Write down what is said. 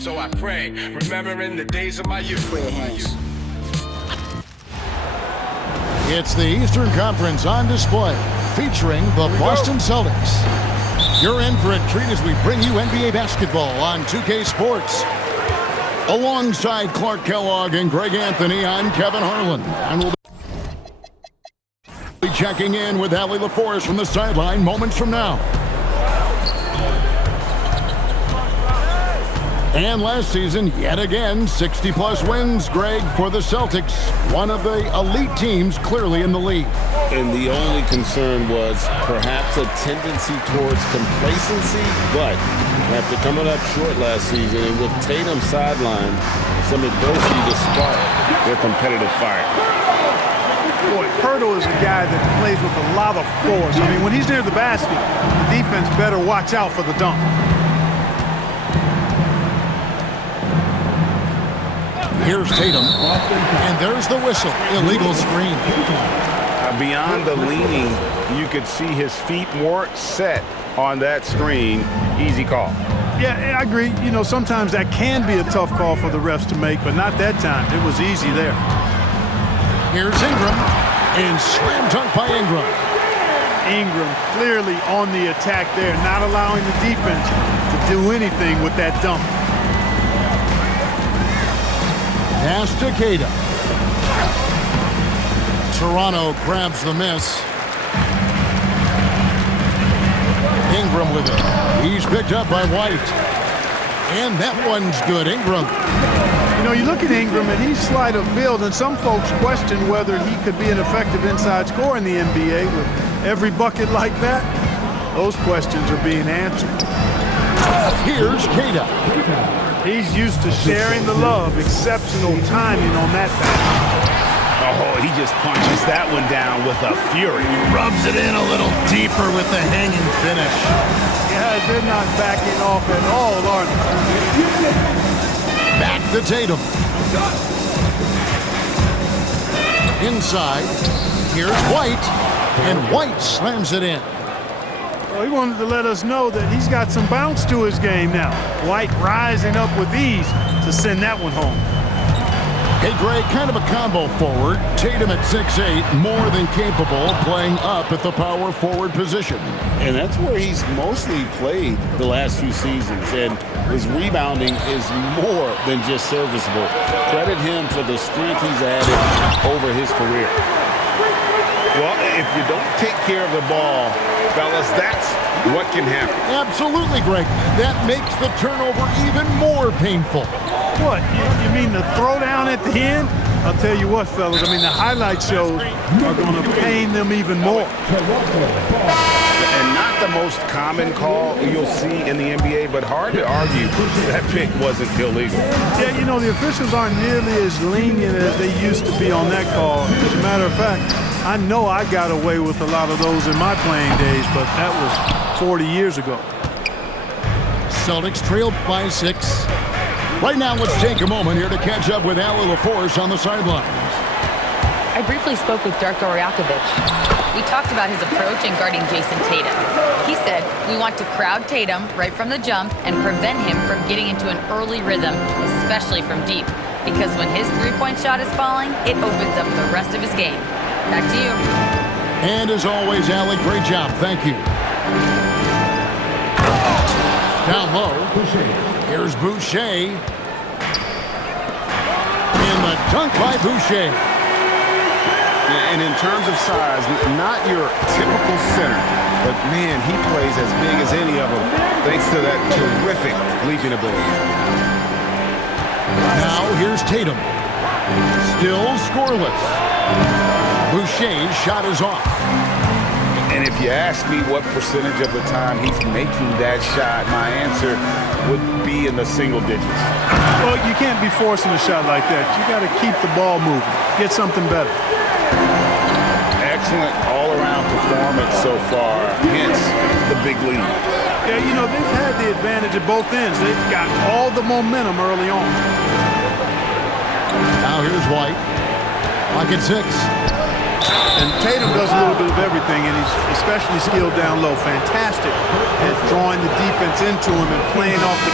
So I pray, remembering the days of my youth. It's the Eastern Conference on display, featuring the Boston Celtics. You're in for a treat as we bring you NBA basketball on 2K Sports. Alongside Clark Kellogg and Greg Anthony, I'm Kevin Harlan. And we'll be checking in with Allie LaForest from the sideline moments from now. And last season, yet again, 60-plus wins, Greg, for the Celtics. One of the elite teams clearly in the league. And the only concern was perhaps a tendency towards complacency, but after coming up short last season and with Tatum sidelined, some adversity to spark their competitive fire. Boy, Hurdle is a guy that plays with a lot of force. I mean, when he's near the basket, the defense better watch out for the dunk. Here's Tatum, and there's the whistle. Illegal screen. Beyond the leaning, you could see his feet weren't set on that screen. Easy call. Yeah, I agree. You know, sometimes that can be a tough call for the refs to make, but not that time. It was easy there. Here's Ingram, and slam dunk by Ingram. Ingram clearly on the attack there, not allowing the defense to do anything with that dunk. Pass to Keita. Toronto grabs the miss. Ingram with it. He's picked up by White. And that one's good. Ingram. You know, you look at Ingram, and he's slight of build, and some folks question whether he could be an effective inside scorer in the NBA with every bucket like that. Those questions are being answered. Here's Keita. He's used to sharing the love. Exceptional timing on that pass. Oh, he just punches that one down with a fury. Rubs it in a little deeper with the hanging finish. Guys, they're not backing off at all, are they? Back to Tatum. Inside. Here's White. And White slams it in. Well, he wanted to let us know that he's got some bounce to his game now. White rising up with ease to send that one home. Hey, Greg, kind of a combo forward. Tatum at 6'8", more than capable, playing up at the power forward position. And that's where he's mostly played the last few seasons. And his rebounding is more than just serviceable. Credit him for the strength he's added over his career. Well, if you don't take care of the ball, fellas, that's what can happen. Absolutely, Greg. That makes the turnover even more painful. What? You mean the throwdown at the end? I'll tell you what, fellas. I mean, the highlight shows are going to pain them even more. And not the most common call you'll see in the NBA, but hard to argue that pick wasn't illegal. Yeah, you know, the officials aren't nearly as lenient as they used to be on that call. As a matter of fact, I know I got away with a lot of those in my playing days, but that was 40 years ago. Celtics trailed by 6. Right now, let's take a moment here to catch up with Allie LaForest on the sidelines. I briefly spoke with Darko Rajakovic. We talked about his approach in guarding Jason Tatum. He said, we want to crowd Tatum right from the jump and prevent him from getting into an early rhythm, especially from deep, because when his three-point shot is falling, it opens up the rest of his game. Back to you. And as always, Allie, great job. Thank you. Down low. Here's Boucher. And the dunk by Boucher. And in terms of size, not your typical center, but man, he plays as big as any of them, thanks to that terrific leaping ability. Now here's Tatum. Still scoreless. Boucher's shot is off. And if you ask me what percentage of the time he's making that shot, my answer would be in the single digits. Well, you can't be forcing a shot like that. You got to keep the ball moving. Get something better. Excellent all-around performance so far, hence the big lead. Yeah, you know, they've had the advantage at both ends. They've got all the momentum early on. Now here's White. Lock at 6. And Tatum does a little bit of everything, and he's especially skilled down low. Fantastic at drawing the defense into him and playing off the